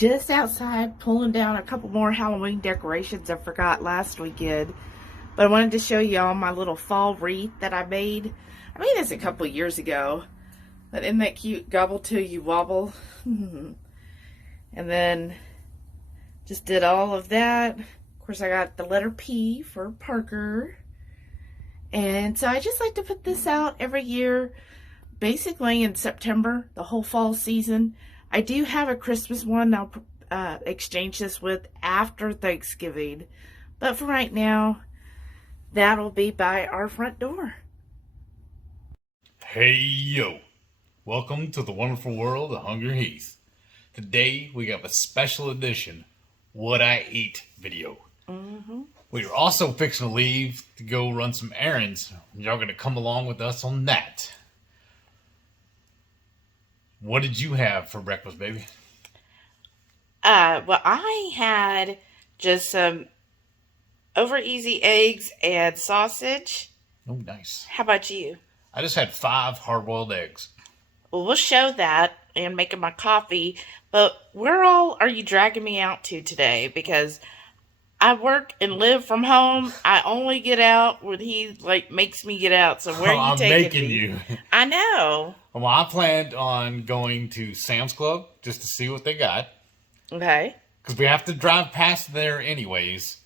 just outside pulling down a couple more Halloween decorations I forgot last weekend. But I wanted to show y'all my little fall wreath that I made. I made this a couple years ago. But isn't that cute? Gobble till you wobble. And then just did all of that. Of course, I got the letter P for Parker. And so I just like to put this out every year, basically in September, the whole fall season. I do have a Christmas one I'll exchange this with after Thanksgiving. But for right now, that'll be by our front door. Hey yo, welcome to the wonderful world of Hungry Heath. Today we have a special edition What I Eat video. We are also fixing to leave to go run some errands. Y'all gonna come along with us on that. What did you have for breakfast, baby? Well, I had just some over easy eggs and sausage. Oh, nice. How about you? I just had 5 hard-boiled eggs. Well, we'll show that and making my coffee. But where all are you dragging me out to today? Because I work and live from home. I only get out when he makes me get out. So where are you taking me? You. I know. Well, I planned on going to Sam's Club just to see what they got. Okay. Because we have to drive past there anyways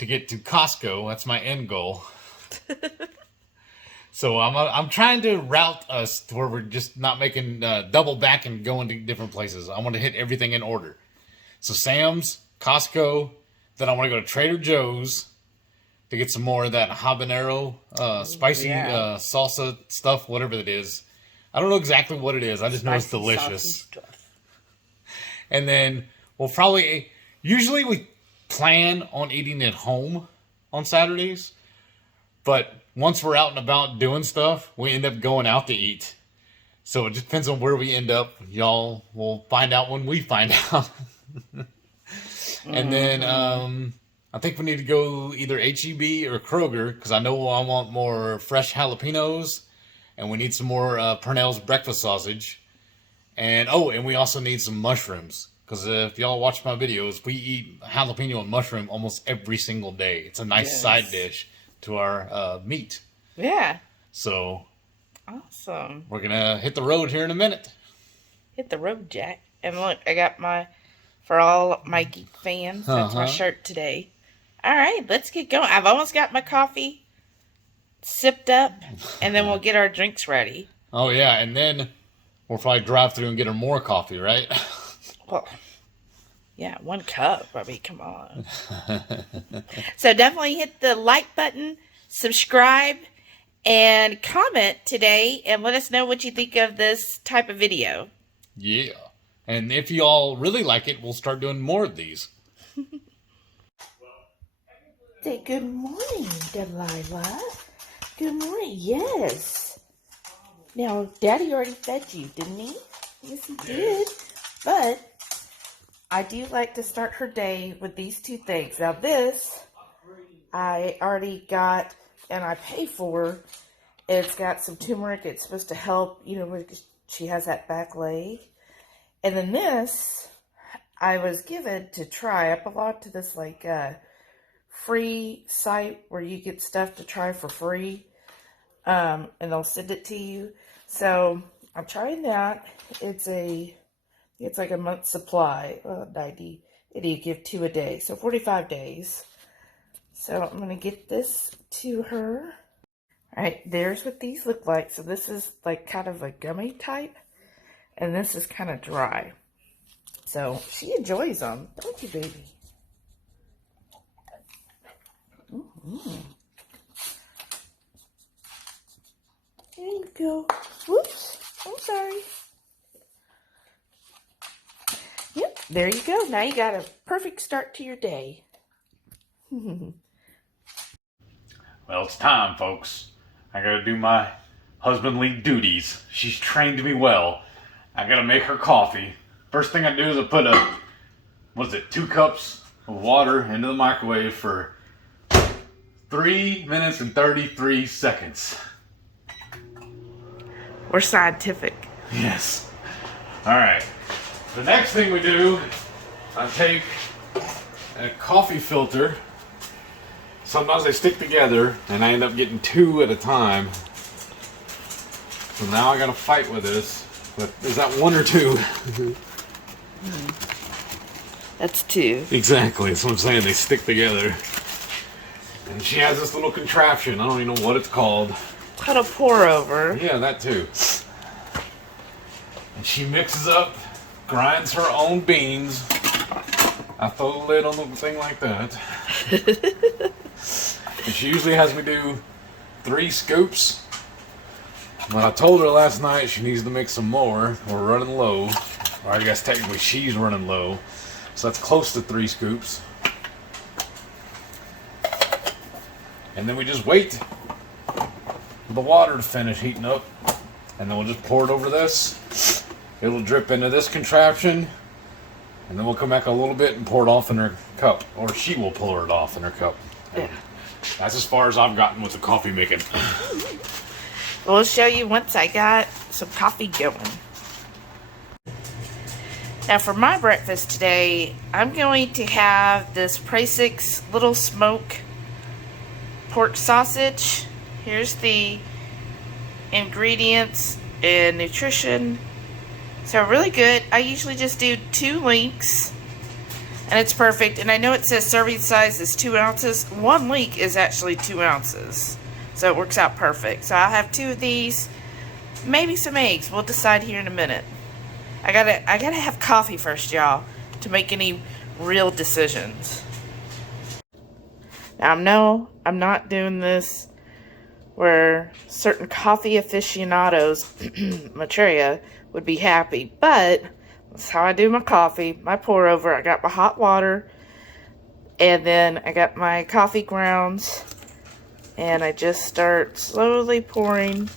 to get to Costco. That's my end goal. So I'm trying to route us to where we're just not making double back and going to different places. I want to hit everything in order. So Sam's, Costco, then I want to go to Trader Joe's to get some more of that habanero spicy salsa stuff, whatever it is. I don't know exactly what it is. I just know it's delicious. And then we'll probably, usually we plan on eating at home on Saturdays, but once we're out and about doing stuff, we end up going out to eat. So it just depends on where we end up. Y'all will find out when we find out. And then I think we need to go either HEB or Kroger, because I know I want more fresh jalapeños, and we need some more Pernell's breakfast sausage. And and we also need some mushrooms, because if y'all watch my videos, we eat jalapeno and mushroom almost every single day. It's a nice side dish to our meat. Yeah. So awesome. We're gonna hit the road here in a minute. Hit the road, Jack. And look, I got for all my geek fans, that's my shirt today. All right, let's get going. I've almost got my coffee sipped up, and then we'll get our drinks ready. Oh yeah, and then we'll probably drive through and get her more coffee, right? Well, yeah, 1 cup. I mean, come on. So definitely hit the like button, subscribe, and comment today, and let us know what you think of this type of video. Yeah. And if y'all really like it, we'll start doing more of these. Say good morning, Delilah. Good morning. Yes. Now, Daddy already fed you, didn't he? Yes, he did. But I do like to start her day with these 2 things. Now, this I already got and I pay for. It's got some turmeric. It's supposed to help, when she has that back leg. And then this, I was given to try. I belong to this free site where you get stuff to try for free, and they'll send it to you. So I'm trying that. It's like a month's supply, 90. You give 2 a day, so 45 days. So I'm gonna get this to her. All right, there's what these look like. So this is kind of a gummy type. And this is kind of dry. So she enjoys them. Don't you, baby? There you go. Whoops. I'm sorry. Yep. There you go. Now you got a perfect start to your day. Well, it's time, folks. I gotta do my husbandly duties. She's trained me well. I gotta make her coffee. First thing I do is I put 2 cups of water into the microwave for 3 minutes and 33 seconds. We're scientific. Yes. Alright. The next thing we do, I take a coffee filter. Sometimes they stick together and I end up getting 2 at a time. So now I gotta fight with this. But is that 1 or 2? That's 2. Exactly, that's what I'm saying. They stick together. And she has this little contraption. I don't even know what it's called. It's called a pour over. Yeah, that too. And she mixes up, grinds her own beans. I throw the lid on the thing like that. And she usually has me do 3 scoops. But I told her last night she needs to make some more. We're running low. Or I guess technically she's running low. So that's close to 3 scoops. And then we just wait for the water to finish heating up. And then we'll just pour it over this. It'll drip into this contraption. And then we'll come back a little bit and pour it off in her cup. Or she will pour it off in her cup. Yeah. That's as far as I've gotten with the coffee making. We'll show you once I got some coffee going. Now for my breakfast today, I'm going to have this Prasix Little Smoke pork sausage. Here's the ingredients and nutrition. So really good. I usually just do 2 links and it's perfect. And I know it says serving size is 2 ounces. 1 link is actually 2 ounces. So it works out perfect. So I'll have 2 of these, maybe some eggs. We'll decide here in a minute. I gotta have coffee first, y'all, to make any real decisions. Now, no, I'm not doing this where certain coffee aficionados, Materia, would be happy. But that's how I do my coffee, my pour over. I got my hot water, and then I got my coffee grounds, and I just start slowly pouring.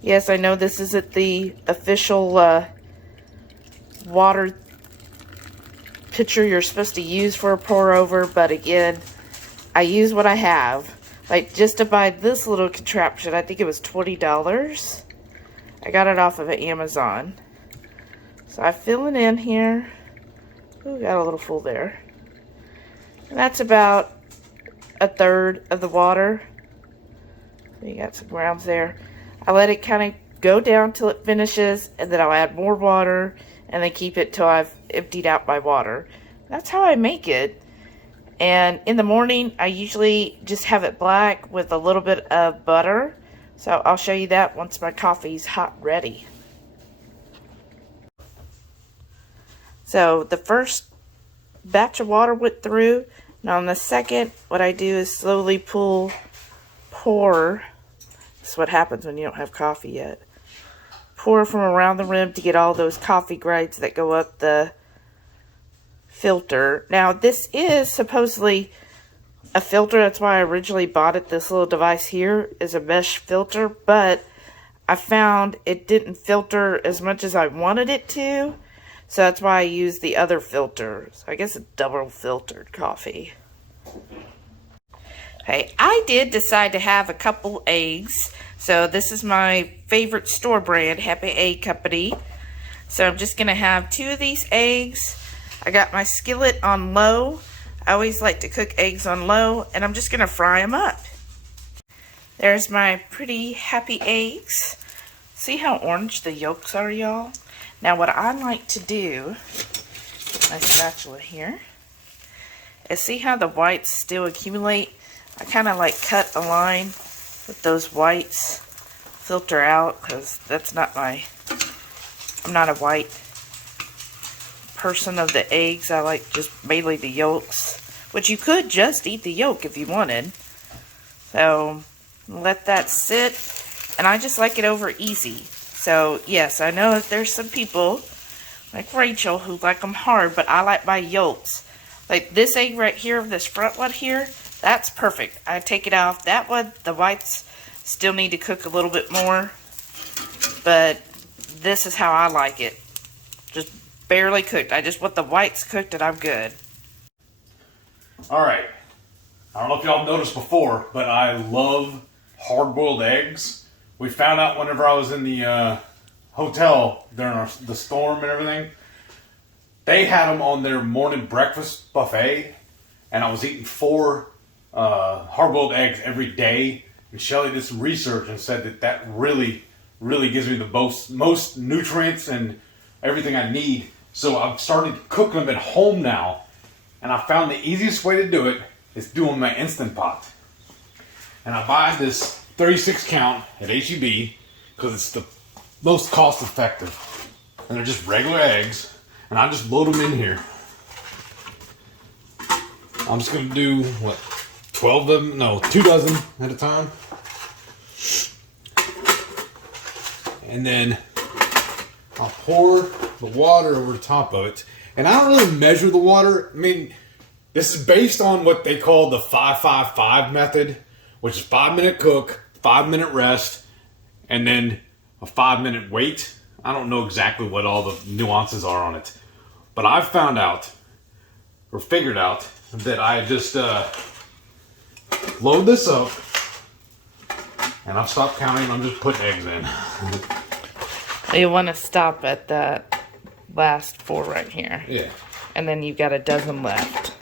Yes, I know this isn't the official water pitcher you're supposed to use for a pour over, but again, I use what I have. Like, just to buy this little contraption, I think it was $20. I got it off of Amazon. So I fill it in here. Ooh, got a little full there. And that's about 1/3 of the water. So you got some grounds there. I let it kind of go down till it finishes, and then I'll add more water, and then keep it till I've emptied out my water. That's how I make it. And in the morning, I usually just have it black with a little bit of butter. So I'll show you that once my coffee's hot ready. So the first batch of water went through. Now on the second, what I do is slowly pour. This is what happens when you don't have coffee yet. Pour from around the rim to get all those coffee grinds that go up the filter. Now this is supposedly a filter. That's why I originally bought it. This little device here is a mesh filter, but I found it didn't filter as much as I wanted it to. So that's why I used the other filter. So I guess it's double filtered coffee. Okay, I did decide to have a couple eggs. So this is my favorite store brand, Happy Egg Company. So I'm just going to have 2 of these eggs. I got my skillet on low. I always like to cook eggs on low, and I'm just going to fry them up. There's my pretty happy eggs. See how orange the yolks are, y'all? Now what I like to do, get my spatula here, is see how the whites still accumulate? I kind of like cut a line with those whites, filter out, because that's not my, I'm not a white person of the eggs. I like just mainly the yolks, which you could just eat the yolk if you wanted. So let that sit, and I just like it over easy. So yes, I know that there's some people like Rachel who like them hard, but I like my yolks. Like this egg right here, this front one here, that's perfect. I take it off. That one, the whites still need to cook a little bit more, but this is how I like it. Just barely cooked. I just want the whites cooked and I'm good. Alright. I don't know if y'all noticed before, but I love hard-boiled eggs. We found out whenever I was in the hotel during the storm and everything they had them on their morning breakfast buffet, and I was eating 4 hard-boiled eggs every day. And Shelly did some research and said that really gives me the most nutrients and everything I need. So I've started cooking them at home now, and I found the easiest way to do it is doing my Instant Pot. And I buy this 36 count at HEB because it's the most cost effective. And they're just regular eggs, and I just load them in here. I'm just gonna do what, 12 of them? No, 2 dozen at a time. And then I'll pour the water over the top of it. And I don't really measure the water. I mean, this is based on what they call the 5-5-5 method, which is 5-minute cook, 5-minute rest, and then a 5-minute wait. I don't know exactly what all the nuances are on it, but I've found out, or figured out, that I just load this up, and I've stopped counting. I'm just putting eggs in. You want to stop at that last 4 right here. Yeah. And then you've got a dozen left.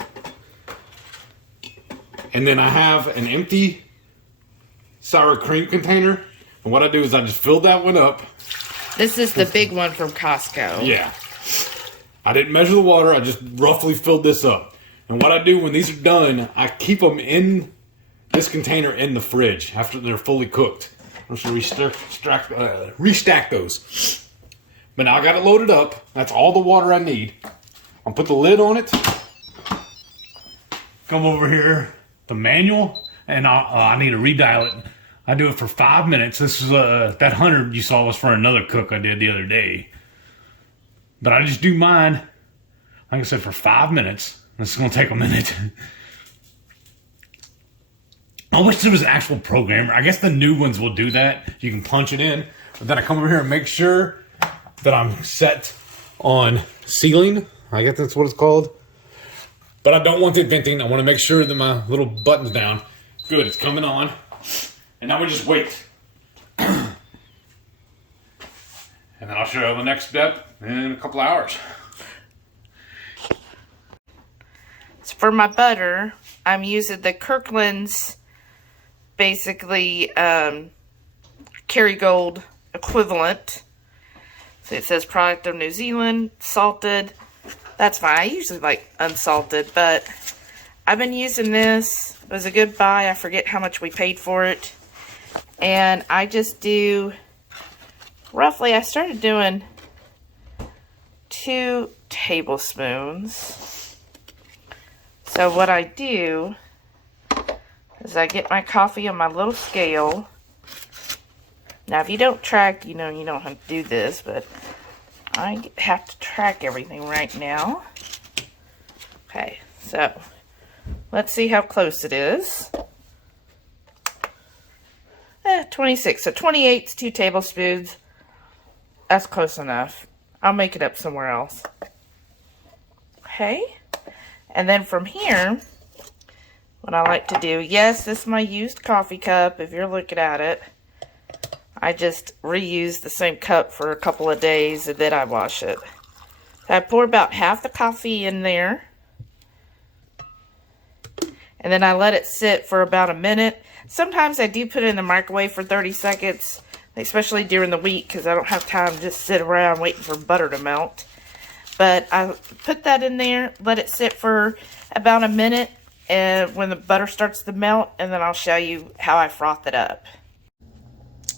And then I have an empty sour cream container. And what I do is I just fill that one up. This is the big one from Costco. Yeah. I didn't measure the water. I just roughly filled this up. And what I do when these are done, I keep them in this container in the fridge after they're fully cooked. I'm just going to restack those. But now I got it loaded up. That's all the water I need. I'll put the lid on it. Come over here, the manual, and I need to redial it. I do it for 5 minutes. This is that 100 you saw was for another cook I did the other day. But I just do mine, like I said, for 5 minutes. This is going to take a minute. I wish there was an actual programmer. I guess the new ones will do that. You can punch it in. But then I come over here and make sure that I'm set on sealing. I guess that's what it's called. But I don't want it venting. I want to make sure that my little button's down. Good, it's coming on. And now we just wait. And then I'll show you the next step in a couple hours. So for my butter, I'm using the Kirkland's basically Kerrygold equivalent. So it says product of New Zealand, salted. That's fine. I usually like unsalted, but I've been using this. It was a good buy. I forget how much we paid for it. And I just do, roughly, I started doing 2 tablespoons. So what I do is I get my coffee on my little scale. Now, if you don't track, you know you don't have to do this, but I have to track everything right now. Okay, so let's see how close it is. 26, so 28 is 2 tablespoons. That's close enough. I'll make it up somewhere else. Okay, and then from here, what I like to do, yes, this is my used coffee cup, if you're looking at it. I just reuse the same cup for a couple of days and then I wash it. So I pour about half the coffee in there. And then I let it sit for about a minute. Sometimes I do put it in the microwave for 30 seconds, especially during the week because I don't have time to just sit around waiting for butter to melt. But I put that in there, let it sit for about a minute, and when the butter starts to melt, and then I'll show you how I froth it up.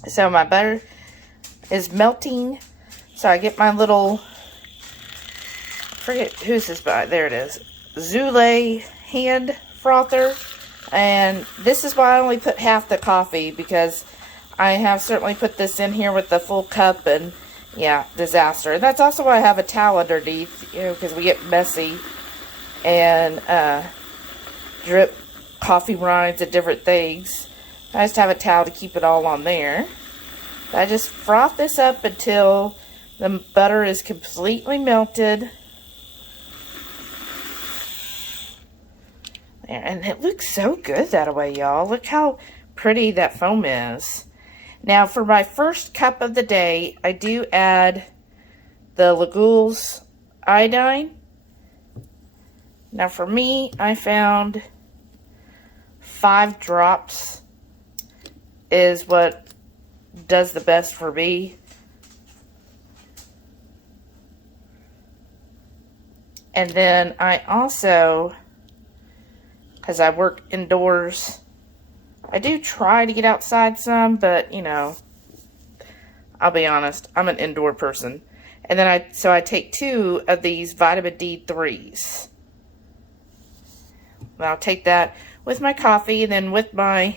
So my butter is melting. So I get my little, I forget who's this by, there it is, Zule hand frother. And this is why I only put half the coffee, because I have certainly put this in here with the full cup, and yeah, disaster. And that's also why I have a towel underneath, you know, because we get messy and drip coffee rinds and different things. I just have a towel to keep it all on there. I just froth this up until the butter is completely melted. And it looks so good that way, y'all. Look how pretty that foam is. Now, for my first cup of the day, I do add the Legule's iodine. Now for me, I found 5 drops is what does the best for me. And then I also, because I work indoors, I do try to get outside some, but you know, I'll be honest, I'm an indoor person. And then I take 2 of these vitamin D3s. And I'll take that with my coffee, and then with the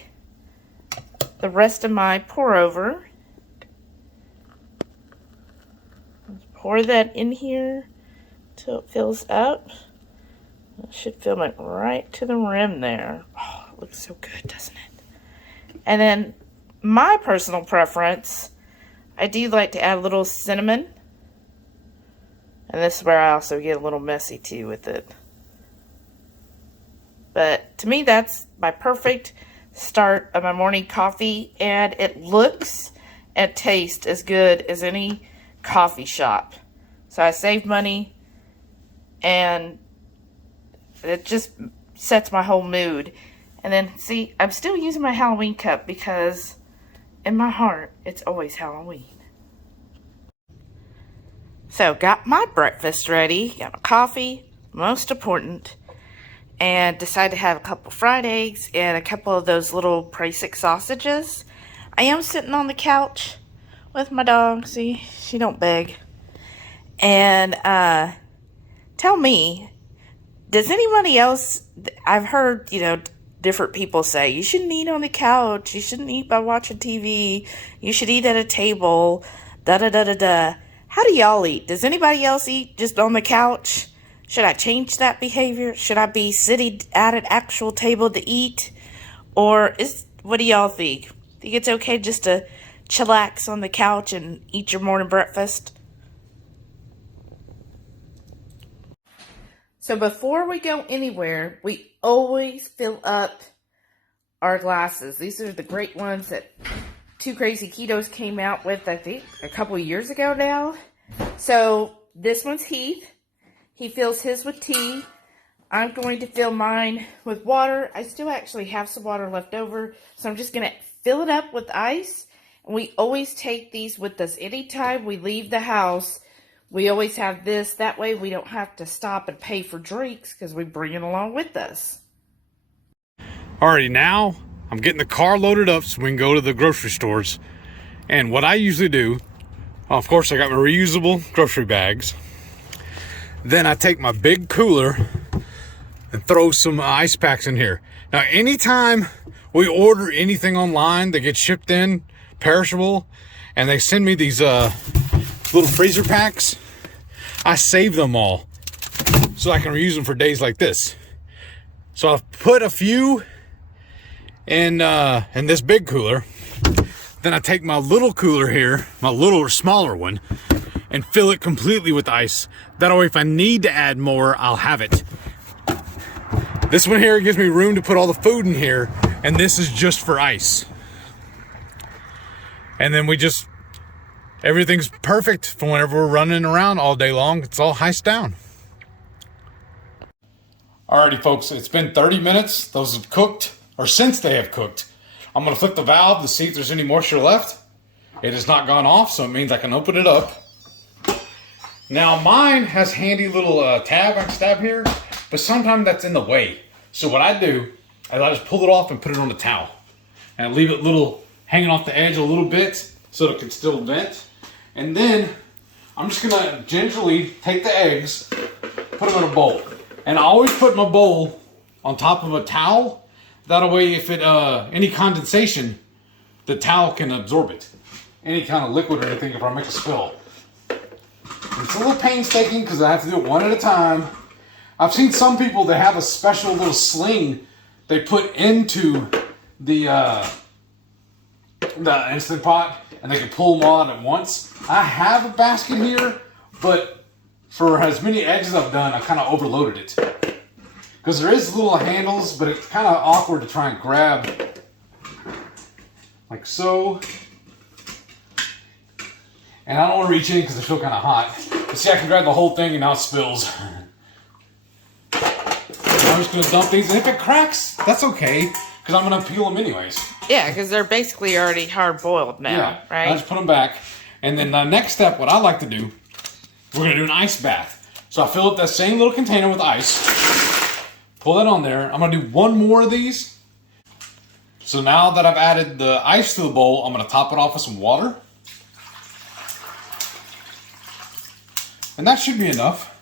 rest of my pour over. Pour that in here till it fills up. It should fill it right to the rim there. Oh, it looks so good, doesn't it? And then my personal preference, I do like to add a little cinnamon. And this is where I also get a little messy too with it. But to me, that's my perfect start of my morning coffee. And it looks and tastes as good as any coffee shop. So I save money. And it just sets my whole mood. And then, see, I'm still using my Halloween cup because in my heart, it's always Halloween. So, got my breakfast ready. Got my coffee, most important. And decided to have a couple fried eggs and a couple of those little Prasik sausages. I am sitting on the couch with my dog. See, she don't beg. And, tell me, does anybody else, I've heard, you know, different people say, you shouldn't eat on the couch, you shouldn't eat by watching TV, you should eat at a table, da-da-da-da-da. How do y'all eat? Does anybody else eat just on the couch? Should I change that behavior? Should I be sitting at an actual table to eat? Or what do y'all think? Think it's okay just to chillax on the couch and eat your morning breakfast? So before we go anywhere, we always fill up our glasses. These are the great ones that Two Crazy Ketos came out with, I think, a couple of years ago now. So this one's Heath. He fills his with tea. I'm going to fill mine with water. I still actually have some water left over, so I'm just going to fill it up with ice. And we always take these with us anytime we leave the house. We always have this. That way we don't have to stop and pay for drinks because we bring it along with us. Alrighty, now I'm getting the car loaded up so we can go to the grocery stores. And what I usually do, of course, I got my reusable grocery bags. Then I take my big cooler and throw some ice packs in here. Now, anytime we order anything online that gets shipped in, perishable, and they send me these little freezer packs, I save them all so I can reuse them for days like this. So I've put a few in this big cooler. Then I take my little cooler here, my little smaller one, and fill it completely with ice. That way, if I need to add more, I'll have it. This one here gives me room to put all the food in here, and this is just for ice. And then everything's perfect for whenever we're running around all day long. It's all iced down. Alrighty, folks, it's been 30 minutes. Those have cooked, or since they have cooked. I'm gonna flip the valve to see if there's any moisture left. It has not gone off, so it means I can open it up. Now, mine has handy little tab I can stab here, but sometimes that's in the way. So what I do is I just pull it off and put it on the towel. And I leave it hanging off the edge a little bit so it can still vent. And then I'm just gonna gingerly take the eggs, put them in a bowl. And I always put my bowl on top of a towel. That way, if any condensation, the towel can absorb it. Any kind of liquid or anything if I make a spill. It's a little painstaking because I have to do it one at a time. I've seen some people that have a special little sling they put into the Instant Pot, and they can pull them all out at once. I have a basket here, but for as many eggs as I've done, I kind of overloaded it. Because there is little handles, but it's kind of awkward to try and grab like so. And I don't want to reach in because it's still kind of hot. But see, I can grab the whole thing and now it spills. I'm just going to dump these. And if it cracks, that's okay. Because I'm going to peel them anyways. Yeah, because they're basically already hard-boiled now, right? I just put them back. And then the next step, what I like to do, we're going to do an ice bath. So I fill up that same little container with ice. Pull that on there. I'm going to do one more of these. So now that I've added the ice to the bowl, I'm going to top it off with some water. And that should be enough.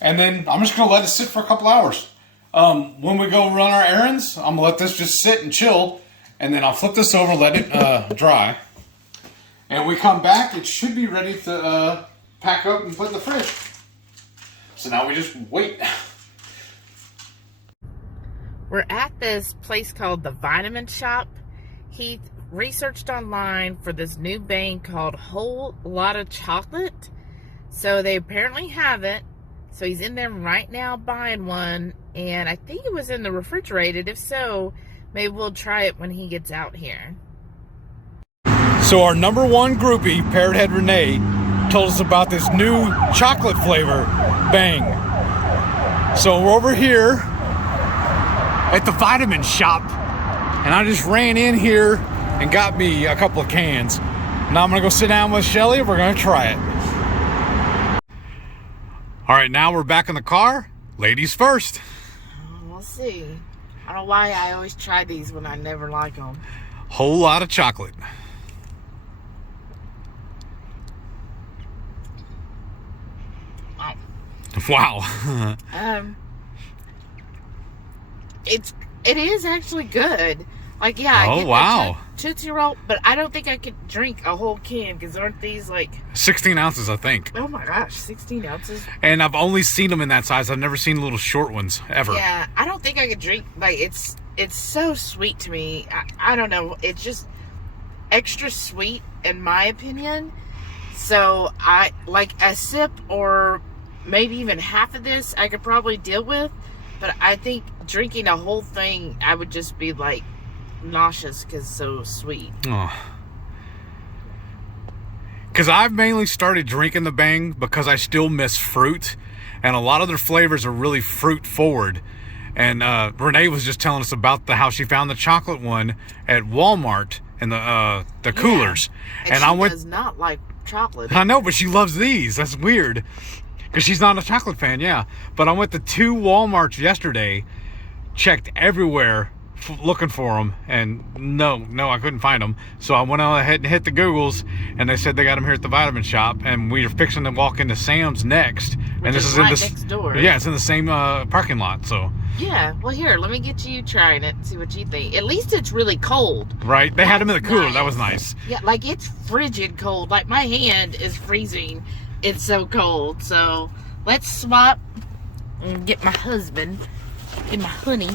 And then I'm just going to let it sit for a couple hours. When we go run our errands, I'm going to let this just sit and chill. And then I'll flip this over, let it dry. And when we come back, it should be ready to pack up and put in the fridge. So now we just wait. We're at this place called the Vitamin Shop. He researched online for this new bang called Whole Lotta Chocolate. So they apparently have it. So he's in there right now buying one. And I think it was in the refrigerator. If so, maybe we'll try it when he gets out here. So our number one groupie, Parrothead Renee, told us about this new chocolate flavor bang. So we're over here at the Vitamin Shop, and I just ran in here and got me a couple of cans. Now I'm gonna go sit down with Shelly and we're gonna try it. All right, now we're back in the car. Ladies first. We'll see. I don't know why I always try these when I never like them. Whole lot of chocolate. Wow. It is actually good. Like, yeah, I get wow. the Tootsie Roll, but I don't think I could drink a whole can because aren't these like 16 ounces, I think. Oh my gosh, 16 ounces. And I've only seen them in that size. I've never seen little short ones ever. Yeah, I don't think I could drink. Like, it's so sweet to me. I don't know. It's just extra sweet in my opinion. So I like a sip or maybe even half of this I could probably deal with, but I think drinking a whole thing I would just be like nauseous because it's so sweet. Because I've mainly started drinking the bang because I still miss fruit, and a lot of their flavors are really fruit forward. And Renee was just telling us about how she found the chocolate one at Walmart in the coolers. And she does not like chocolate. I know, but she loves these. That's weird. Because she's not a chocolate fan, yeah. But I went to 2 Walmarts yesterday, checked everywhere looking for them, and no, I couldn't find them. So I went on ahead and hit the Googles, and they said they got them here at the Vitamin Shop, and we are fixing to walk into Sam's next. Which and this is right in the next door. Yeah, it's in the same parking lot. So yeah, well here, let me get you trying it and see what you think. At least it's really cold. Right, they had them in the cooler. Nice. That was nice. Yeah, like it's frigid cold. Like my hand is freezing. It's so cold. So let's swap and get my husband, get my honey.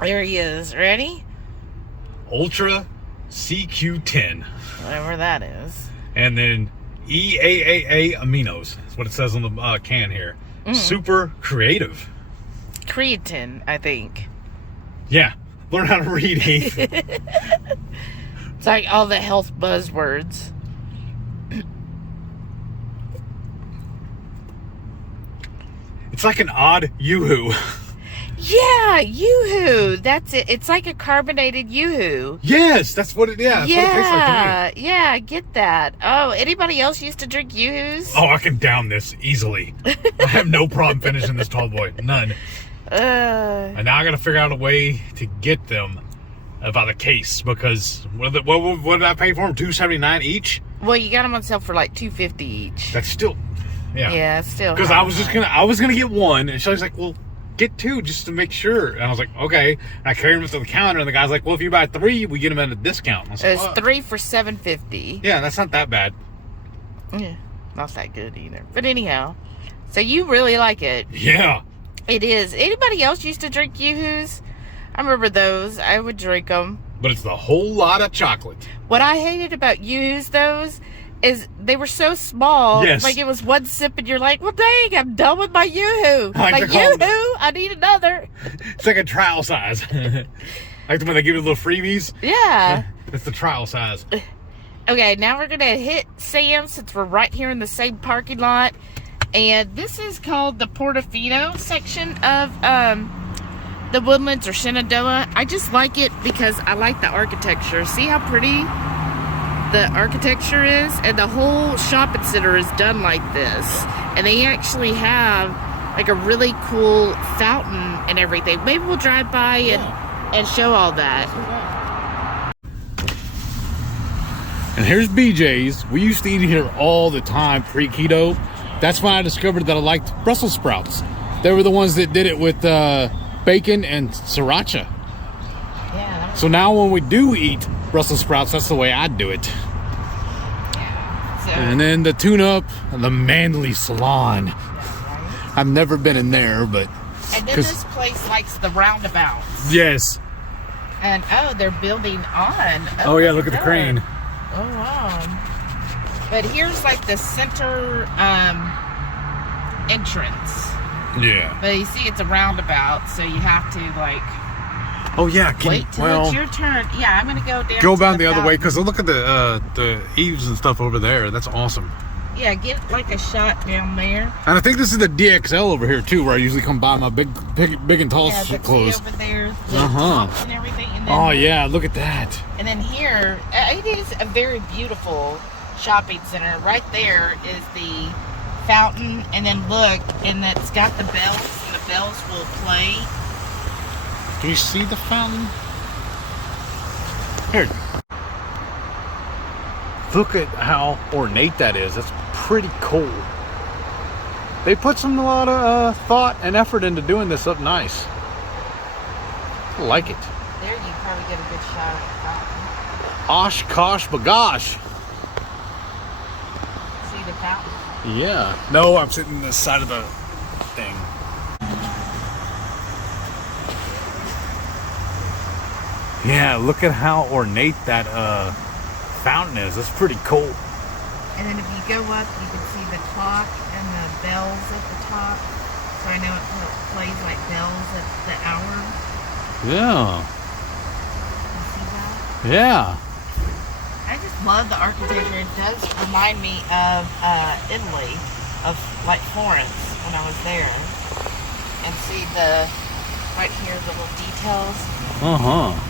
There he is. Ready? Ultra CQ10. Whatever that is. And then EAAA aminos. That's what it says on the can here. Super creative. Creatine, I think. Yeah. Learn how to read, Heath. It's like all the health buzzwords. It's like an odd Yoo-hoo. Yeah, Yoo-hoo. That's it. It's like a carbonated Yoo-hoo. Yes, that's what it is. That's what it tastes like to me. Yeah, I get that. Oh, anybody else used to drink Yoo-hoos? Oh, I can down this easily. I have no problem finishing this tall boy. None. And now I got to figure out a way to get them by the case, because what did I pay for them? $2.79 each. Well, you got them on sale for like $2.50 each. That's still, yeah. Yeah, it's still. Because I was gonna get one, and Shelly's like, well, get 2 just to make sure. And I was like, okay. And I carried them to the counter, and the guy's like, well, if you buy 3, we get them at a discount. I was like, It's 3 for $7.50. Yeah, that's not that bad. Yeah, not that good either. But anyhow, so you really like it. Yeah. It is. Anybody else used to drink Yoo-hoos? I remember those. I would drink them. But it's the whole lot of chocolate. What I hated about Yoo-hoos, those, is they were so small. Yes. Like it was one sip and you're like, well, dang, I'm done with my Yoo-hoo. Like Yoo-hoo, I need another. It's like a trial size. Like when they give you little freebies. Yeah. It's the trial size. Okay, now we're gonna hit Sam's since we're right here in the same parking lot. And this is called the Portofino section of the Woodlands or Shenandoah. I just like it because I like the architecture. See how pretty the architecture is? And the whole shopping center is done like this. And they actually have like a really cool fountain and everything. Maybe we'll drive by and show all that. And here's BJ's. We used to eat here all the time pre-keto. That's when I discovered that I liked Brussels sprouts. They were the ones that did it with bacon and sriracha. Yeah. So now when we do eat Brussels sprouts, that's the way I do it. So, and then the tune-up, the Manly Salon. I've never been in there, but... And then this place likes the roundabouts. Yes. And, oh, they're building on. Oh yeah, look at the crane. Oh, wow. But here's like the center entrance. Yeah. But you see it's a roundabout, so you have to like Oh yeah, wait till it's your turn. Yeah, I'm gonna go down. Go down the other way because look at the eaves and stuff over there. That's awesome. Yeah, get like a shot down there. And I think this is the DXL over here too, where I usually come buy my big and tall clothes. Over there, and everything. And then, oh yeah, look at that. And then here, it is a very beautiful shopping center. Right there is the fountain, and then look, and it's got the bells, and the bells will play. Can you see the fountain? Here. Look at how ornate that is. That's pretty cool. They put a lot of thought and effort into doing this up nice. I like it. There you probably get a good shot at the fountain. Osh kosh bagosh. See the fountain? Yeah. No, I'm sitting on the side of the thing. Yeah, look at how ornate that fountain is. That's pretty cool. And then if you go up, you can see the clock and the bells at the top. So I know it plays like bells at the hour. Yeah. You see that? Yeah. I just love the architecture. It does remind me of Italy, of like Florence when I was there. And see the right here, the little details.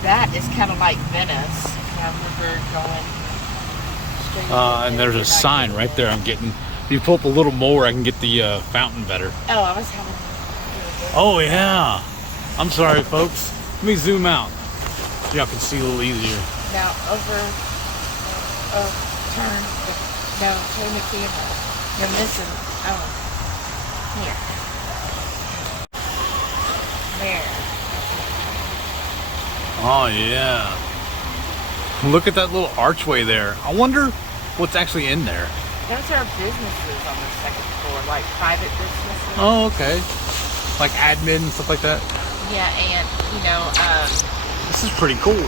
That is kind of like Venice. I remember going straight. And there's a sign right there. I'm getting. If you pull up a little more, I can get the fountain better. Oh, I was having. Oh yeah. I'm sorry, folks. Let me zoom out. So y'all can see a little easier. Now over. Turn the camera. You're missing. Oh, here. There. Oh yeah. Look at that little archway there. I wonder what's actually in there. Those are businesses on the second floor, like private businesses. Oh, okay. Like admin and stuff like that. Yeah, and this is pretty cool.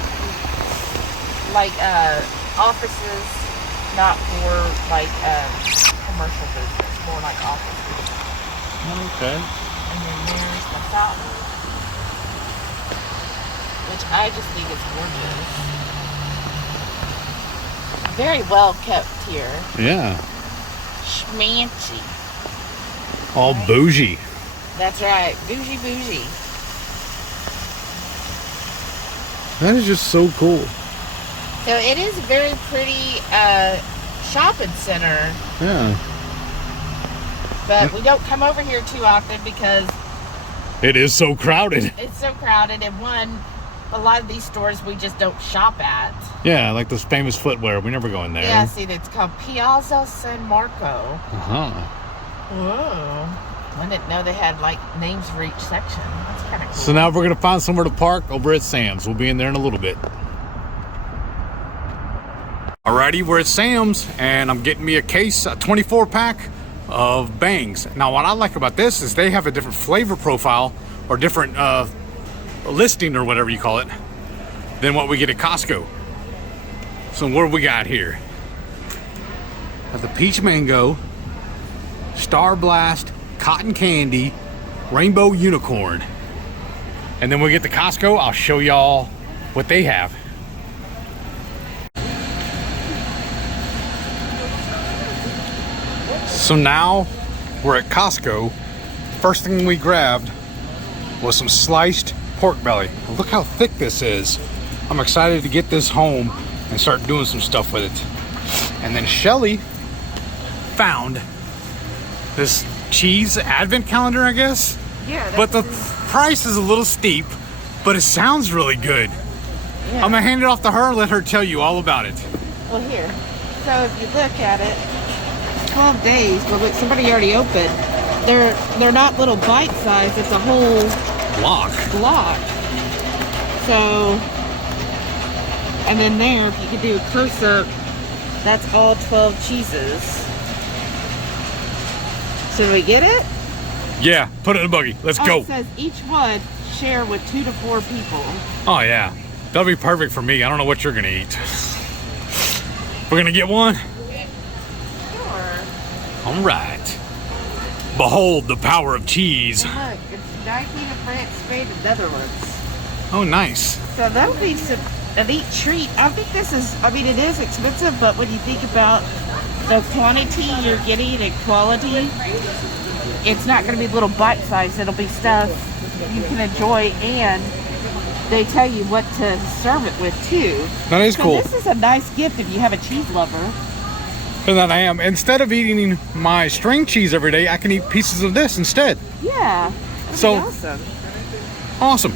Like offices, not for like commercial business, more like offices. Okay. And then there's the fountain, which I just think is gorgeous. Very well kept here. Yeah. Schmancy. All bougie. That's right. Bougie. That is just so cool. So it is a very pretty shopping center. Yeah. But we don't come over here too often because it is so crowded. It's so crowded, and a lot of these stores we just don't shop at. Yeah, like those famous footwear. We never go in there. Yeah, see, it's called Piazza San Marco. Whoa. I didn't know they had like names for each section. That's kind of cool. So now we're going to find somewhere to park over at Sam's. We'll be in there in a little bit. Alrighty, we're at Sam's, and I'm getting me a 24 pack of bangs. Now what I like about this is they have a different flavor profile or different listing or whatever you call it than what we get at Costco. So what do we got here? Got the peach mango, star blast, cotton candy, rainbow unicorn. And then when we get to Costco, I'll show y'all what they have. So now we're at Costco. First thing we grabbed was some sliced pork belly. Look how thick this is. I'm excited to get this home and start doing some stuff with it. And then Shelly found this cheese advent calendar, I guess. Yeah. But the price is a little steep, but it sounds really good. Yeah. I'm gonna hand it off to her and let her tell you all about it. Well, here. So if you look at it, 12 days. Well, look, somebody already opened. They're not little bite size. It's a whole block. So, and then there, if you could do a close up, that's all 12 cheeses. So do we get it? Yeah, put it in the buggy. Let's go. It says each one share with 2 to 4 people. Oh yeah, that'll be perfect for me. I don't know what you're gonna eat. We're gonna get one? Sure. All right. Behold the power of cheese. Look, it's 19 of France, Spain, and Netherlands. Oh, nice. So that'll be a neat treat. I think this is, I mean, it is expensive, but when you think about the quantity you're getting and quality, it's not going to be little bite size. It'll be stuff you can enjoy, and they tell you what to serve it with too. That is cool. This is a nice gift if you have a cheese lover. And that I am. Instead of eating my string cheese every day, I can eat pieces of this instead. Yeah. That'd So be awesome. Awesome.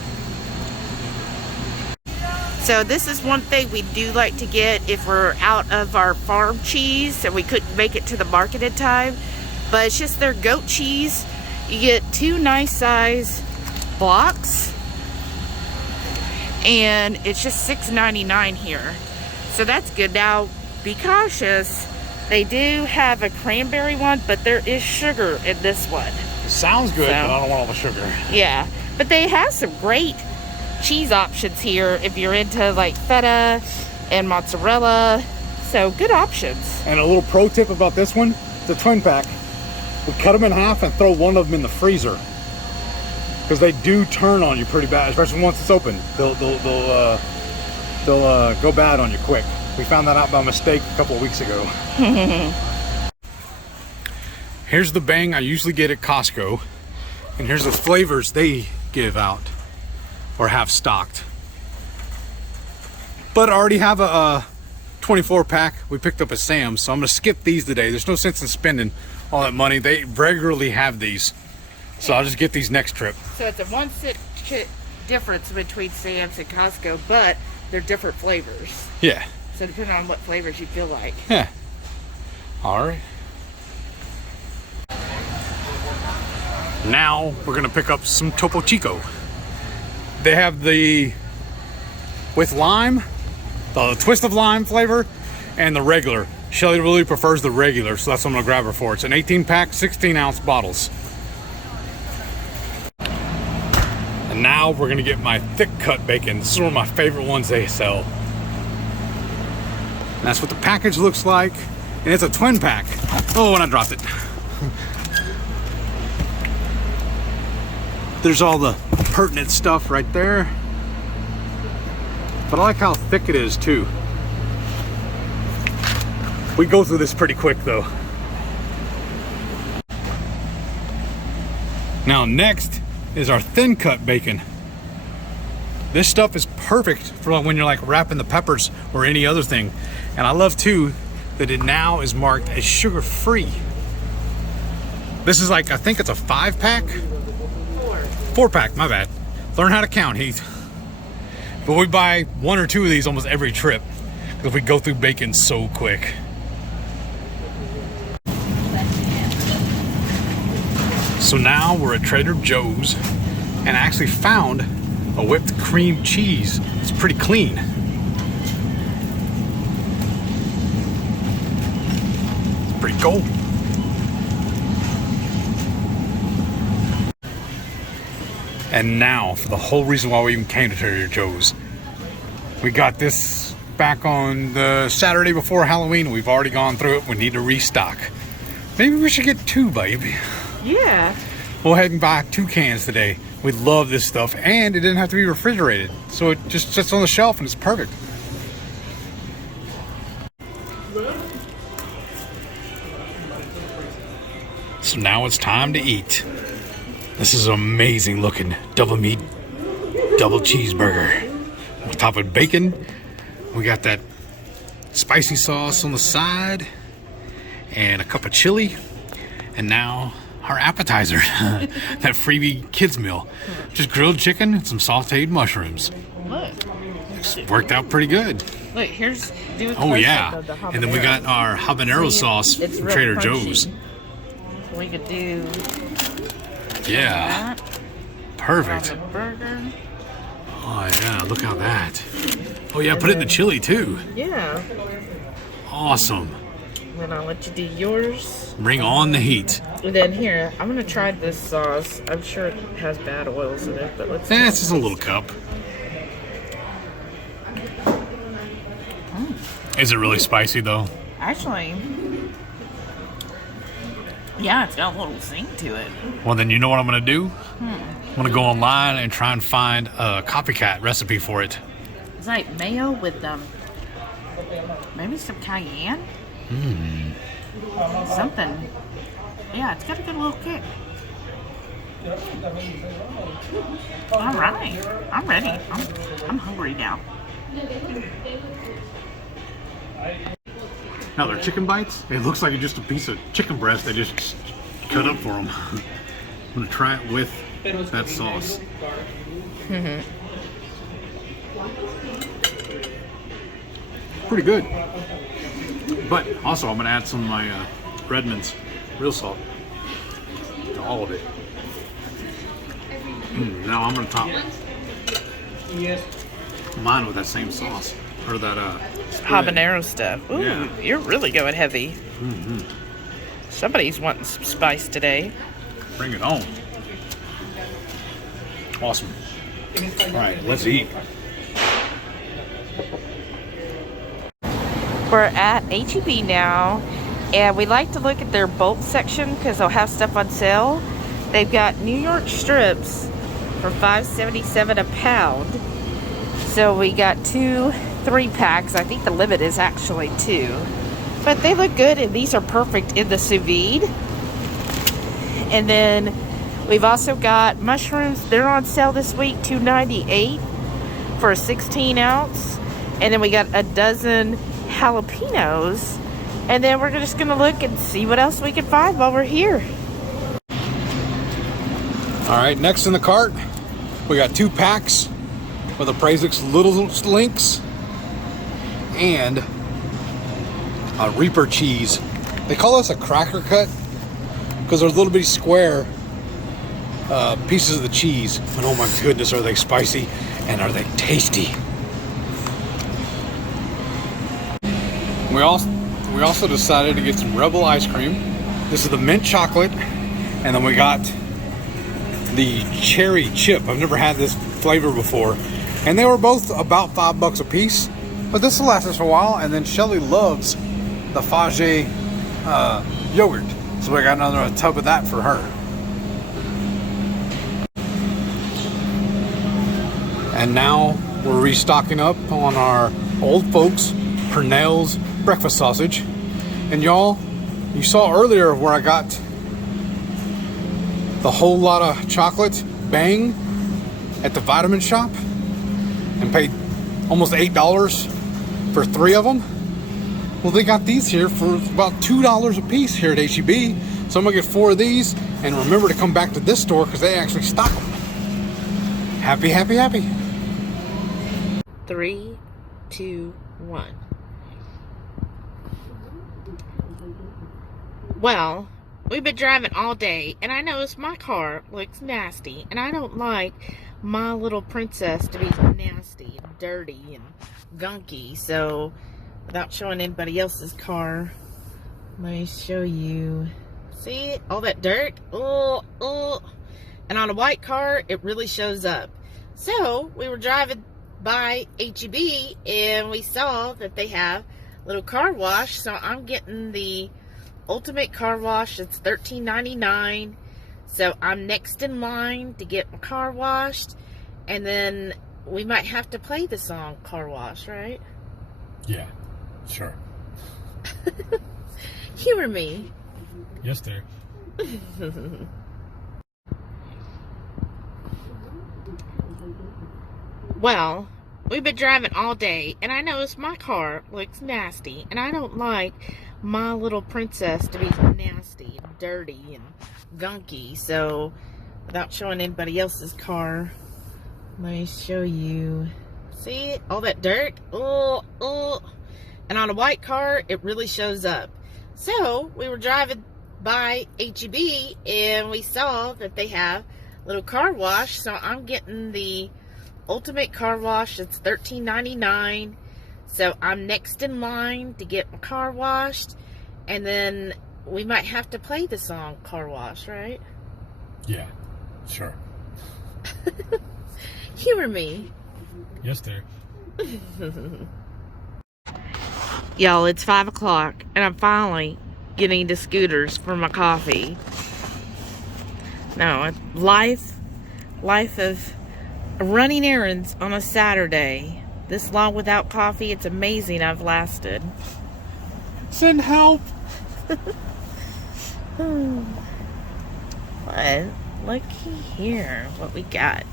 So this is one thing we do like to get if we're out of our farm cheese and we couldn't make it to the market in time. But it's just their goat cheese. You get 2 nice size blocks. And it's just $6.99 here. So that's good. Now, be cautious. They do have a cranberry one, but there is sugar in this one. It sounds good, So, but I don't want all the sugar. Yeah. But they have some great cheese options here if you're into like feta and mozzarella. So good options. And a little pro tip about this one, the twin pack. We cut them in half and throw one of them in the freezer. Because they do turn on you pretty bad, especially once it's open. They'll go bad on you quick. We found that out by mistake a couple of weeks ago. Here's the bang I usually get at Costco. And here's the flavors they give out or have stocked. But I already have a 24 pack we picked up at Sam's, so I'm gonna skip these today. There's no sense in spending all that money. They regularly have these. So I'll just get these next trip. So it's a 1 cent difference between Sam's and Costco, but they're different flavors. Yeah. So depending on what flavors you feel like. Yeah. All right. Now we're gonna pick up some Topo Chico. They have the with lime, the twist of lime flavor, and the regular. Shelly really prefers the regular, so that's what I'm gonna grab her for. It's an 18 pack, 16 ounce bottles. And now we're gonna get my thick cut bacon. This is one of my favorite ones they sell. And that's what the package looks like. And it's a twin pack. Oh, and I dropped it. There's all the pertinent stuff right there. But I like how thick it is too. We go through this pretty quick though. Now next is our thin cut bacon. This stuff is perfect for when you're like wrapping the peppers or any other thing. And I love too that it now is marked as sugar free. This is like, I think it's a 5 pack? 4 pack, my bad. Learn how to count, Heath. But we buy 1 or 2 of these almost every trip because we go through bacon so quick. So now we're at Trader Joe's and I actually found a whipped cream cheese. It's pretty clean. It's pretty cool. And now for the whole reason why we even came to Trader Joe's. We got this back on the Saturday before Halloween. We've already gone through it. We need to restock. Maybe we should get 2, baby. Yeah. We'll head and buy 2 cans today. We love this stuff, and it didn't have to be refrigerated. So it just sits on the shelf and it's perfect. So now it's time to eat. This is amazing looking double meat, double cheeseburger. On top of bacon, we got that spicy sauce on the side and a cup of chili. And now our appetizer, that freebie kids meal. Just grilled chicken and some sautéed mushrooms. Look. It's worked out pretty good. Look, here's... do a Oh yeah, close-up of the and then we got habanero. our habanero sauce It's from real Trader crunchy. Joe's. We could do Yeah, that perfect. on the burger. Oh yeah, look how that. Oh yeah, put it in the chili too. Yeah. Awesome. Then I'll let you do yours. Bring on the heat. And then here, I'm gonna try this sauce. I'm sure it has bad oils in it, but let's. It's just a little cup. Is it really spicy though? Actually, yeah, it's got a little zing to it. Well then you know what I'm gonna do? I'm gonna go online and try and find a copycat recipe for it. It's like mayo with maybe some cayenne. Something. Yeah, it's got a good little kick. All right, I'm ready. I'm hungry now. Now they're chicken bites. It looks like it's just a piece of chicken breast they just cut up for them. I'm gonna try it with that sauce. Pretty good. But also I'm gonna add some of my Redmond's real salt to all of it. Now I'm gonna top mine with that same sauce. Or that spread. Habanero stuff. Ooh, Yeah. You're really going heavy. Somebody's wanting some spice today. Bring it on. Awesome. All right, let's eat. We're at HEB now, and we like to look at their bulk section because they'll have stuff on sale. They've got New York strips for $5.77 a pound. So we got 2 3-packs. I think the limit is actually 2. But they look good, and these are perfect in the sous vide. And then we've also got mushrooms. They're on sale this week, $2.98 for a 16 ounce. And then we got a dozen jalapeños. And then we're just going to look and see what else we can find while we're here. All right, next in the cart, we got 2 packs with a Prazix Little Links and a Reaper cheese. They call this a cracker cut because they're little bitty square pieces of the cheese. And oh my goodness, are they spicy and are they tasty? We also decided to get some Rebel ice cream. This is the mint chocolate, and then we got the cherry chip. I've never had this flavor before, and they were both about $5 a piece. But this will last us for a while. And then Shelly loves the Fage yogurt, so we got another tub of that for her. And now we're restocking up on our old folks Pernell's breakfast sausage. And y'all, you saw earlier where I got the whole lot of chocolate bang at the vitamin shop and paid almost $8 for 3 of them. Well, they got these here for about $2 a piece here at HEB. So I'm gonna get 4 of these, and remember to come back to this store because they actually stock them. Happy, happy, happy. 3, 2, 1. Well, we've been driving all day, and I noticed my car looks nasty, and I don't like my little princess to be nasty and dirty and gunky. So without showing anybody else's car, let me show you. See all that dirt? Oh. And on a white car, it really shows up. So we were driving by HEB and we saw that they have a little car wash. So I'm getting the ultimate car wash. It's $13.99. So I'm next in line to get my car washed, and then we might have to play the song Car Wash, right? Yeah, sure. Humor me. Yes, there. Well, we've been driving all day, and I noticed my car looks nasty, and I don't like my little princess to be nasty and dirty and gunky. So, without showing anybody else's car, let me show you. See all that dirt? Oh. And on a white car, it really shows up. So, we were driving by HEB, and we saw that they have a little car wash. So, I'm getting the Ultimate Car Wash. It's $13.99. So I'm next in line to get my car washed, and then we might have to play the song Car Wash, right? Yeah, sure. Humor me. Yes, dear. Y'all, it's 5 o'clock, and I'm finally getting to Scooters for my coffee. No, life of running errands on a Saturday. This long without coffee, it's amazing I've lasted. Send help! What? Looky here, what we got.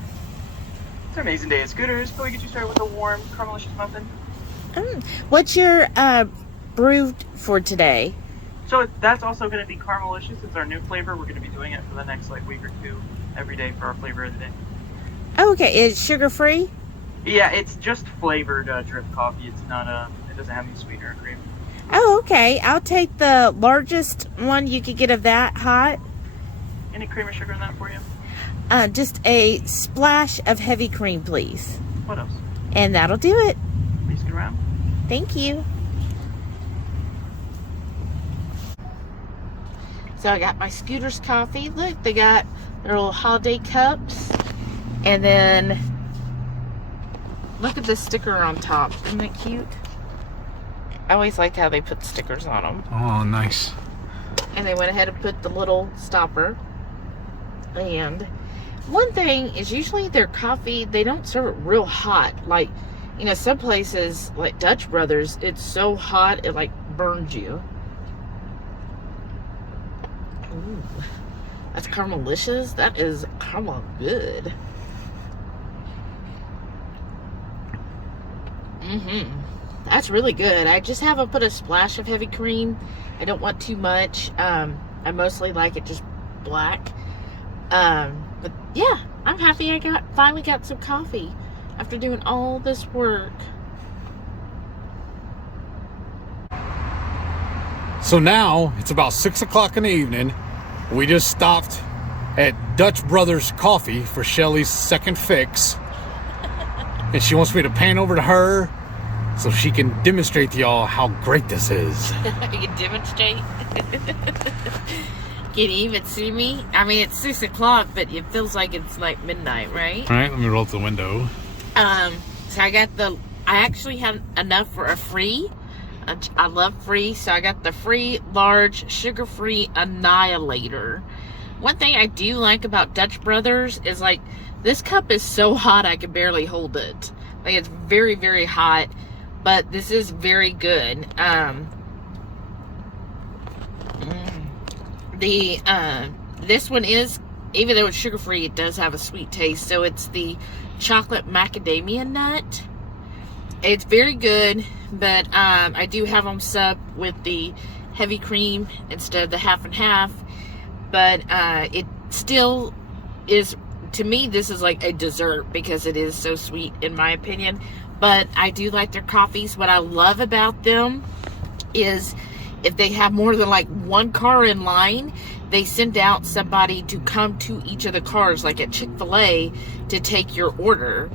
It's an amazing day at Scooters. Can we get you started with a warm caramelicious muffin? What's your brew for today? So that's also going to be caramelicious. It's our new flavor. We're going to be doing it for the next week or two every day for our flavor of the day. Oh, okay, is it sugar-free? Yeah, it's just flavored drip coffee. It's not it doesn't have any sweetener or cream. Oh, okay. I'll take the largest one you could get of that hot. Any cream or sugar in that for you? Just a splash of heavy cream, please. What else? And that'll do it. Please get around. Thank you. So I got my Scooters coffee. Look, they got their little holiday cups. And then, look at the sticker on top. Isn't it cute? I always liked how they put stickers on them. Oh, nice. And they went ahead and put the little stopper. And one thing is usually their coffee, they don't serve it real hot. Like, you know, some places, like Dutch Brothers, it's so hot it like burns you. Ooh, that's caramelicious. That is caramel good. That's really good. I just haven't put a splash of heavy cream. I don't want too much. I mostly like it just black. But yeah, I'm happy I finally got some coffee after doing all this work. So now it's about 6 o'clock in the evening. We just stopped at Dutch Brothers Coffee for Shelly's second fix. And she wants me to pan over to her so she can demonstrate to y'all how great this is. You can demonstrate? Can you even see me? I mean, it's 6 o'clock, but it feels like it's like midnight, right? All right, let me roll up the window. So I actually had enough for a free. I love free, so I got the free large sugar-free annihilator. One thing I do like about Dutch Brothers is like this cup is so hot I can barely hold it. Like it's very, very hot, but this is very good. This one is, even though it's sugar-free, it does have a sweet taste. So it's the chocolate macadamia nut. It's very good, but I do have them sub with the heavy cream instead of the half and half. But it still is, to me, this is like a dessert because it is so sweet in my opinion. But I do like their coffees. What I love about them is if they have more than like one car in line, they send out somebody to come to each of the cars, like at Chick-fil-A, to take your order.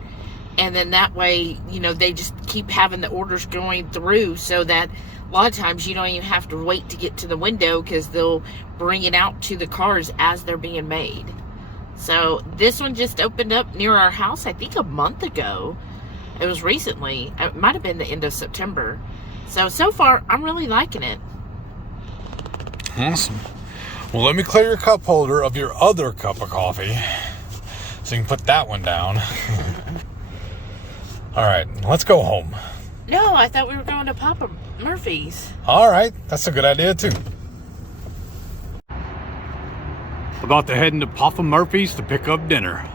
And then that way, you know, they just keep having the orders going through so that a lot of times you don't even have to wait to get to the window because they'll bring it out to the cars as they're being made. So this one just opened up near our house, I think a month ago. It was recently. It might have been the end of September. So far, I'm really liking it. Awesome. Well, let me clear your cup holder of your other cup of coffee so you can put that one down. All right, let's go home. No, I thought we were going to Papa Murphy's. All right, that's a good idea too. about to head into Papa Murphy's to pick up dinner.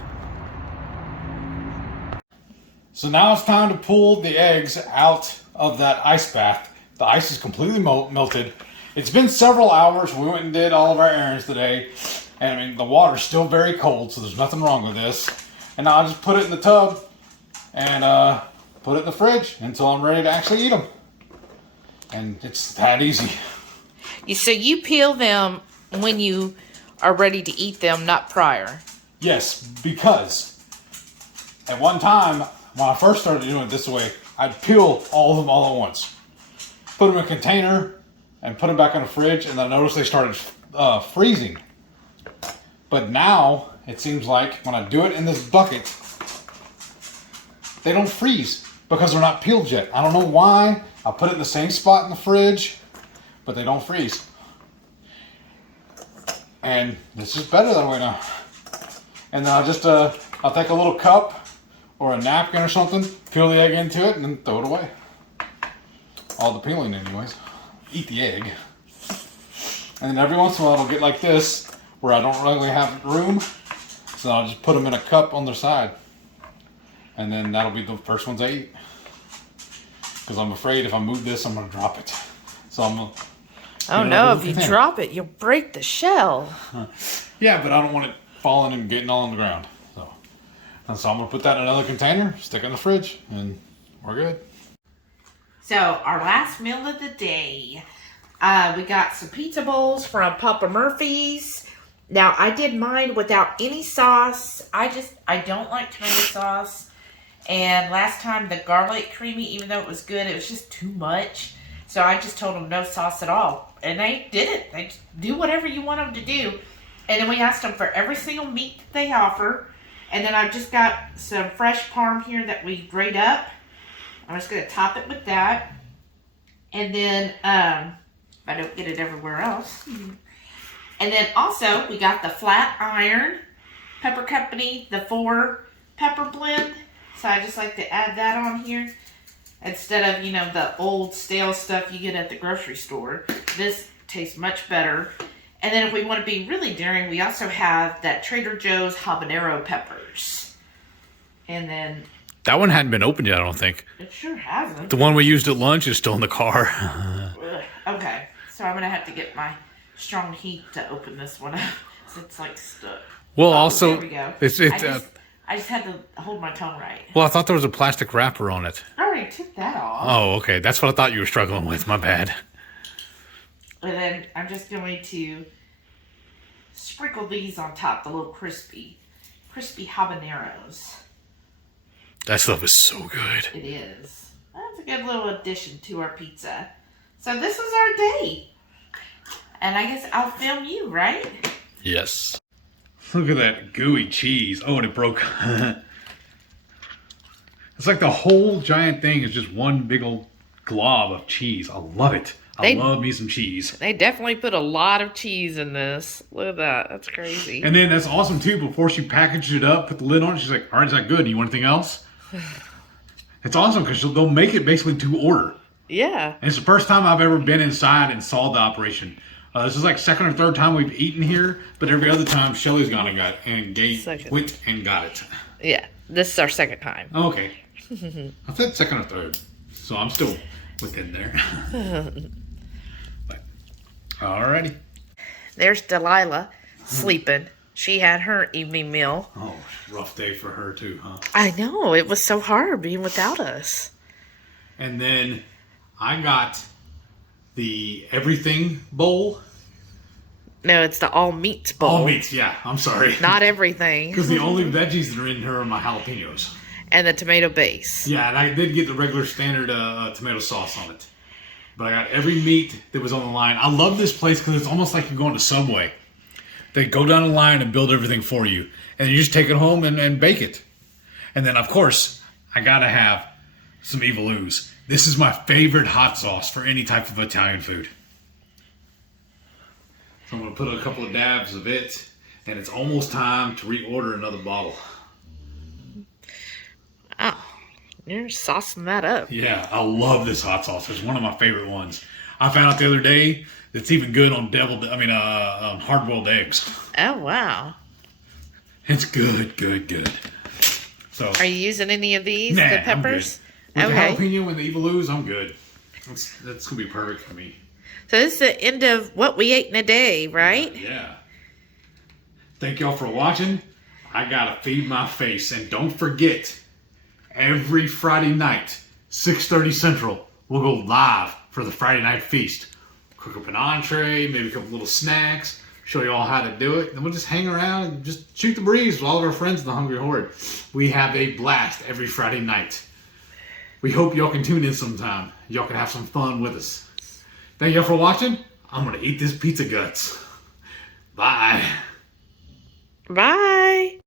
So now it's time to pull the eggs out of that ice bath. The ice is completely melted. It's been several hours. We went and did all of our errands today. And I mean, the water's still very cold, so there's nothing wrong with this. And now I just put it in the tub and put it in the fridge until I'm ready to actually eat them. And it's that easy. So you peel them when you are ready to eat them, not prior. Yes, because at one time, when I first started doing it this way, I'd peel all of them all at once. Put them in a container and put them back in the fridge, and then I noticed they started freezing. But now, it seems like when I do it in this bucket, they don't freeze because they're not peeled yet. I don't know why. I put it in the same spot in the fridge, but they don't freeze. And this is better that way now. And then I'll take a little cup or a napkin or something, peel the egg into it, and then throw it away. All the peeling anyways. Eat the egg. And then every once in a while it'll get like this, where I don't really have room. So I'll just put them in a cup on their side. And then that'll be the first ones I eat. Because I'm afraid if I move this, I'm going to drop it. So I'm going to... Oh no, if you drop it, you'll break the shell. Yeah, but I don't want it falling and getting all on the ground. So I'm going to put that in another container, stick it in the fridge, and we're good. So our last meal of the day, we got some pizza bowls from Papa Murphy's. Now I did mine without any sauce. I don't like tomato sauce. And last time the garlic creamy, even though it was good, it was just too much. So I just told them no sauce at all. And they did it. They just do whatever you want them to do. And then we asked them for every single meat that they offer. And then I've just got some fresh parm here that we grate up. I'm just going to top it with that. And then, I don't get it everywhere else. And then also, we got the flat iron pepper company, the 4 pepper blend. So I just like to add that on here. Instead of, the old stale stuff you get at the grocery store. This tastes much better. And then if we want to be really daring, we also have that Trader Joe's Habanero peppers. And then... That one hadn't been opened yet, I don't think. It sure hasn't. The one we used at lunch is still in the car. Okay, so I'm going to have to get my strong heat to open this one up. It's like stuck. Well, also... There we go. I just had to hold my tongue right. Well, I thought there was a plastic wrapper on it. I already took that off. Oh, okay. That's what I thought you were struggling with. My bad. And then I'm just going to sprinkle these on top, the little crispy habaneros. That stuff is so good. It is. That's a good little addition to our pizza. So this was our day. And I guess I'll film you, right? Yes. Look at that gooey cheese. Oh, and it broke. It's like the whole giant thing is just one big old glob of cheese. I love it. I love me some cheese. They definitely put a lot of cheese in this. Look at that. That's crazy. And then that's awesome, too. Before she packaged it up, put the lid on it, she's like, all right, is that good? Do you want anything else? It's awesome because they'll make it basically to order. Yeah. And it's the first time I've ever been inside and saw the operation. This is like second or third time we've eaten here, but every other time Shelly's gone and went and got it. Yeah, this is our second time. Okay. I said second or third, so I'm still within there. But, alrighty. There's Delilah sleeping. She had her evening meal. Oh, rough day for her too, huh? I know, it was so hard being without us. And then I got the everything bowl. No, it's the all meats bowl. All meats, yeah. I'm sorry. Not everything. Because the only veggies that are in here are my jalapeños. And the tomato base. Yeah, and I did get the regular standard tomato sauce on it. But I got every meat that was on the line. I love this place because it's almost like you're going to Subway. They go down the line and build everything for you. And you just take it home and bake it. And then, of course, I got to have some Evil Ooze. This is my favorite hot sauce for any type of Italian food. So I'm going to put a couple of dabs of it, and it's almost time to reorder another bottle. Oh, you're saucing that up. Yeah, I love this hot sauce. It's one of my favorite ones. I found out the other day that it's even good on hard-boiled eggs. Oh, wow. It's good, good, good. So, Are you using any of these, nah, the peppers? I'm good. With Okay. the jalapeno and the evilus, I'm good. That's going to be perfect for me. So this is the end of what we ate in a day, right? Yeah. Thank y'all for watching. I got to feed my face. And don't forget, every Friday night, 6:30 Central, we'll go live for the Friday night feast. Cook up an entree, maybe a couple little snacks, show you all how to do it. Then we'll just hang around and just shoot the breeze with all of our friends in the Hungry Horde. We have a blast every Friday night. We hope y'all can tune in sometime. Y'all can have some fun with us. Thank y'all for watching. I'm going to eat this pizza guts. Bye. Bye.